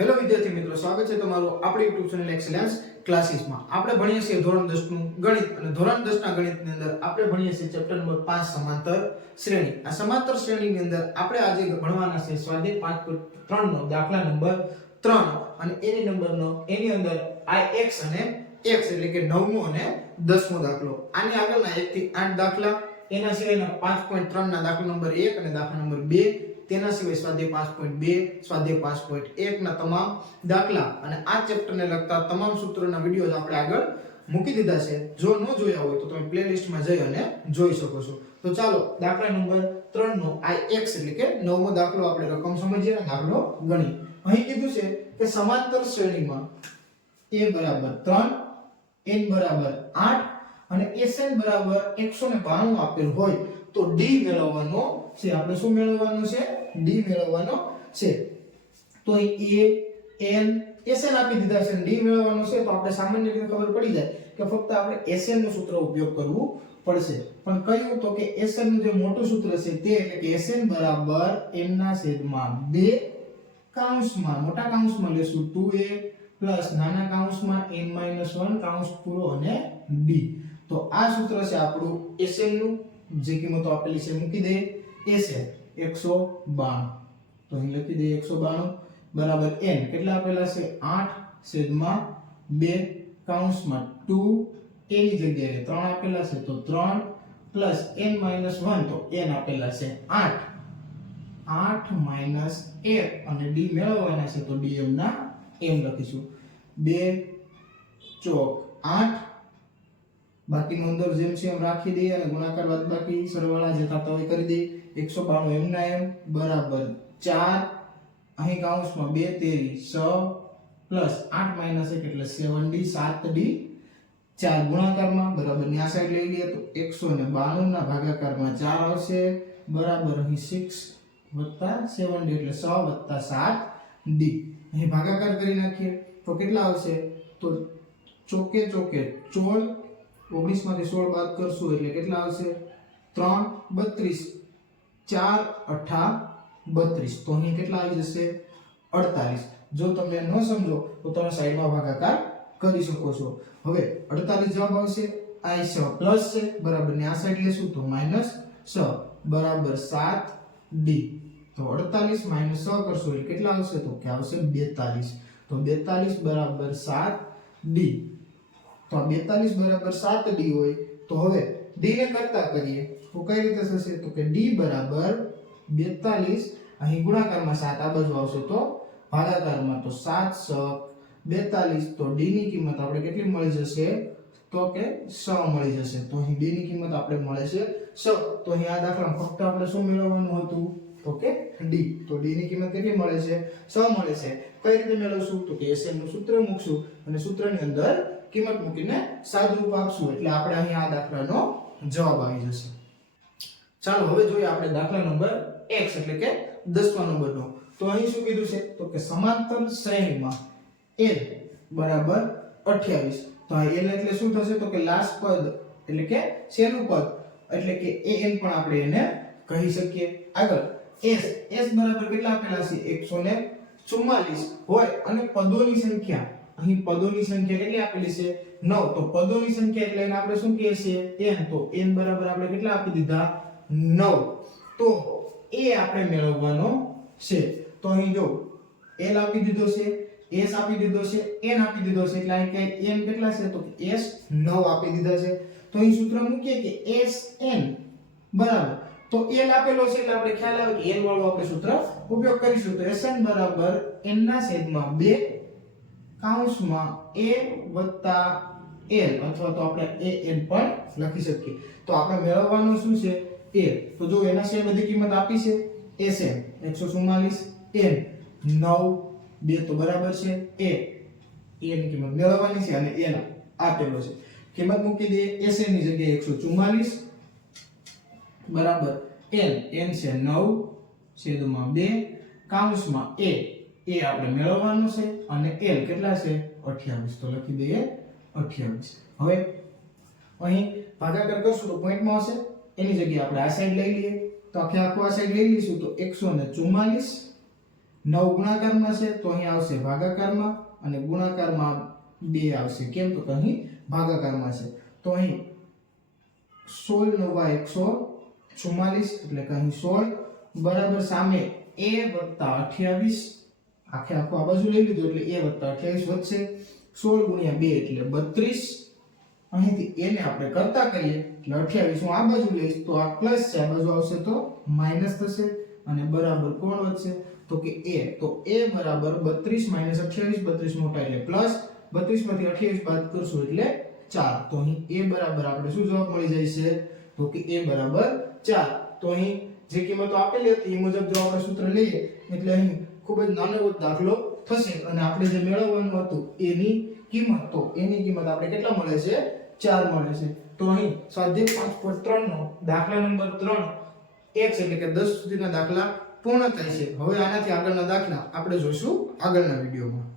Hello વિદ્યાર્થી મિત્રો, સ્વાગત છે તમારું આપણી યુટ્યુબ ચેનલ એક્સેલન્સ ક્લાસીસમાં. આપણે ભણીએ છીએ ધોરણ 10 નું ગણિત અને ધોરણ 10 ના ગણિતની અંદર આપણે ભણીએ છીએ ચેપ્ટર નંબર 5 સમાંતર શ્રેણી. આ સમાંતર શ્રેણીની અંદર આપણે આજે ભણવાના છે સ્વાધ્યાય 5.3 નો દાખલા નંબર 3 અને એની અંદર ix અને x એટલે કે 9મો અને 10મો દાખલો. આની આગળના 1 થી 8 દાખલા, એના સિવાયના 5.3 ના દાખલા નંબર 1 અને દાખલા નંબર 2, તેના સિવાય સ્વાધ્યાય 5.2, સ્વાધ્યાય 5.1 ના તમામ દાખલા અને આ ચેપ્ટરને લગતા તમામ સૂત્રોના વિડિયોઝ આપણે આગળ મૂકી દીધા છે. જો ન જોયા હોય તો તમે પ્લેલિસ્ટમાં જઈ અને જોઈ શકો છો. તો ચાલો દાખલા નંબર 3 નો ix એટલે કે 9મો દાખલો આપણે રકમ સમજીએ અને દાખલો ગણીએ. અહીં કીધું છે કે સમાંતર શ્રેણીમાં a બરાબર 3, n બરાબર 8 અને sn બરાબર 192 આપેલ હોય તો d મેળવવાનો છે. આપણે શું મેળવવાનું છે? d મેળવવાનો છે. તો અહીં a n sn આપી દીધા છે, d મેળવવાનો છે. તો આપણે સામાન્ય રીતે ખબર પડી જાય કે ફક્ત આપણે sn નો સૂત્ર ઉપયોગ કરવું પડશે. પણ કયું? તો કે sn નું જે મોટું સૂત્ર છે તે એટલે કે sn બરાબર n ના છેદમાં 2 કૌંસમાં મોટા કૌંસમાં લેશું 2a પ્લસ નાના કૌંસમાં n - 1 કૌંસ પૂરો અને d. તો આ સૂત્ર છે આપણું sn નું. જે કિંમતો આપેલી છે મૂકી દે. sn 192, તો અહીં લખી દે 192 બરાબર n કેટલા આપેલા છે? 8/2 કૌંસમાં 2 a ની જગ્યાએ 3 આપેલા છે તો 3 પ્લસ n - 1 તો n આપેલા છે 8 1 અને d મેળવવાના છે તો dm ના m લખીશું. 2 ચોક 8, બાકીનું અંદર જેમ છે એમ રાખી દઈએ અને ગુણાકાર બાદબાકી સરવાળા જે થતા હોય કરી દઈએ. 192 m ના m બરાબર 4, અહીં કૌંસમાં 2 તેરી 6 પ્લસ 8 - 1 એટલે 7d 7d 4 ગુણાકારમાં બરાબર ની આ સાઈડ લઈ લઈએ તો 192 ના ભાગાકારમાં 4 આવશે બરાબર અહીં 6 + 7d એટલે 6 + 7d. અહીં ભાગાકાર કરી નાખીએ તો કેટલા આવશે? તો ચોકે ચોકે 16, 19 માંથી 16 બાદ કરશું એટલે કેટલા આવશે? 3 32, 4 8 32. તો અહીં કેટલા આવી જશે? 48. જો તમે ન સમજો તો તમે સાઈડમાં ભાગાકાર કરી શકો છો. હવે 48 જવાબ આવશે. આ 6 પ્લસ છે બરાબર ને આ સાઈડ લેશું તો -6 બરાબર 7d. તો 48 - 6 કરશો એટલે કેટલા આવશે? તો કે આવશે 42. તો 42 બરાબર 7d. તો આ 42 બરાબર 7d હોય તો હવે d ને કરતા કરીએ તો કઈ રીતે થશે? તો કે d બરાબર 42, અહીં ગુણાકારમાં 7 આ બાજુ આવશે તો ભાગાકારમાં તો 7 * 42. તો d ની કિંમત આપણે કેટલી મળી જશે? તો કે 6 મળી જશે. તો અહીં d ની કિંમત આપણે મળે છે 6. તો અહીં આ દાખલામાં ફક્ત આપણે શું મેળવવાનું હતું? તો કે d. તો d ની કિંમત કેટલી મળે છે? 6 મળે છે. કઈ રીતે મેળવશું? તો કે sn નું સૂત્ર મૂકશું અને સૂત્રની અંદર કિંમત મૂકીને સાદુરૂપ આપશું એટલે આપણે અહીં આ દાખલાનો જવાબ આવી જશે. ચાલો હવે જોઈએ આપણે દાખલા નંબર x એટલે કે 10મા નંબરનો. તો અહીં શું કીધું છે? તો કે સમાંતર શ્રેણીમાં n બરાબર 28. તો આ n એટલે શું થશે? તો કે લાસ્ટ પદ એટલે કે છેલ્લું પદ એટલે કે an પણ આપણે એને કહી શકીએ. આગળ s બરાબર કેટલા આપેલા છે? 144 હોય અને પદોની સંખ્યા, અહીં પદોની સંખ્યા કેટલી આપેલી છે? 9. તો પદોની સંખ્યા એટલે એને આપણે શું કહીએ છીએ? n. તો n બરાબર આપણે કેટલા આપી દીધા? 9. તો a આપણે મેળવવાનો છે. તો અહીં જો l આપી દીધો છે, s આપી દીધો છે, n આપી દીધો છે એટલે અહીં n કેટલા છે? તો કે s 9 આપી દીધા છે. તો અહીં સૂત્ર મૂકીએ કે sn બરાબર તો l આપેલો છે એટલે આપણે ખ્યાલ આવે કે l વાળું આપણે સૂત્ર ઉપયોગ કરીશું. તો sn બરાબર n ના છેદમાં 2 કૌંસમાં a વત્તા l અથવા તો આપણે an પણ લખી શકીએ. તો આપણે મેળવવાનું શું છે? a. તો જો એના સિવાય બધી કિંમત આપી છે. sn 144, n 9, 2 તો બરાબર છે. a ની કિંમત મેળવવાની છે અને n આપેલો છે. કિંમત મૂકી દઈએ. sn ની જગ્યાએ 144 બરાબર n છે 9/2 કૌંસમાં a આપણે મેળવવાનું છે અને l કેટલા છે? 28. તો લખી દઈએ 28. હવે અહીં ભાગાકાર કરશું તો પોઈન્ટમાં આવશે. એની જગ્યાએ આપણે આ સાઈડ લઈ લઈએ તો આખું આ સાઈડ લઈ લઈશું તો 144 9 ગુણાકારમાં છે તો અહીં આવશે ભાગાકારમાં, અને ગુણાકારમાં 2 આવશે. કેમ તો કે અહીં ભાગાકારમાં છે. તો અહીં 16 × 9 144, એટલે કે અહીં 16 બરાબર સામે a + 28, આખે આખું આ બાજુ લઈ લીધું એટલે a + 28 વધશે. 16 × 2 એટલે 32. અહીંથી a ને આપણે કરતા કરીએ એટલે 28 હું આ બાજુ લઈશ તો આ પ્લસ છે, આ બાજુ આવશે તો માઈનસ થશે, અને બરાબર કોણ વધશે તો કે a. તો a બરાબર 32 - 28, 32 મોટા એટલે પ્લસ, 32 માંથી 28 બાદ કરશું એટલે 4. તો અહીં a બરાબર આપણે શું જવાબ મળી જાય છે તો કે a બરાબર 4. તો અહીં જે કિંમતો આપેલી હતી એ મુજબ જો આપણે સૂત્ર લઈએ એટલે અહીં ખૂબ જ નાનો એવો દાખલો થશે, અને આપણે જે મેળવવાનું હતું એની કિંમત, તો એની કિંમત આપણે કેટલા મળે છે 4 મળે છે. તો અહીં સ્વાધ્યાય 5.3 નો દાખલા નંબર 3 x એટલે કે 10 સુધીના દાખલા પૂર્ણ થાય છે. હવે આનાથી આગળના દાખલા આપણે જોઈશું આગળના વિડીયોમાં.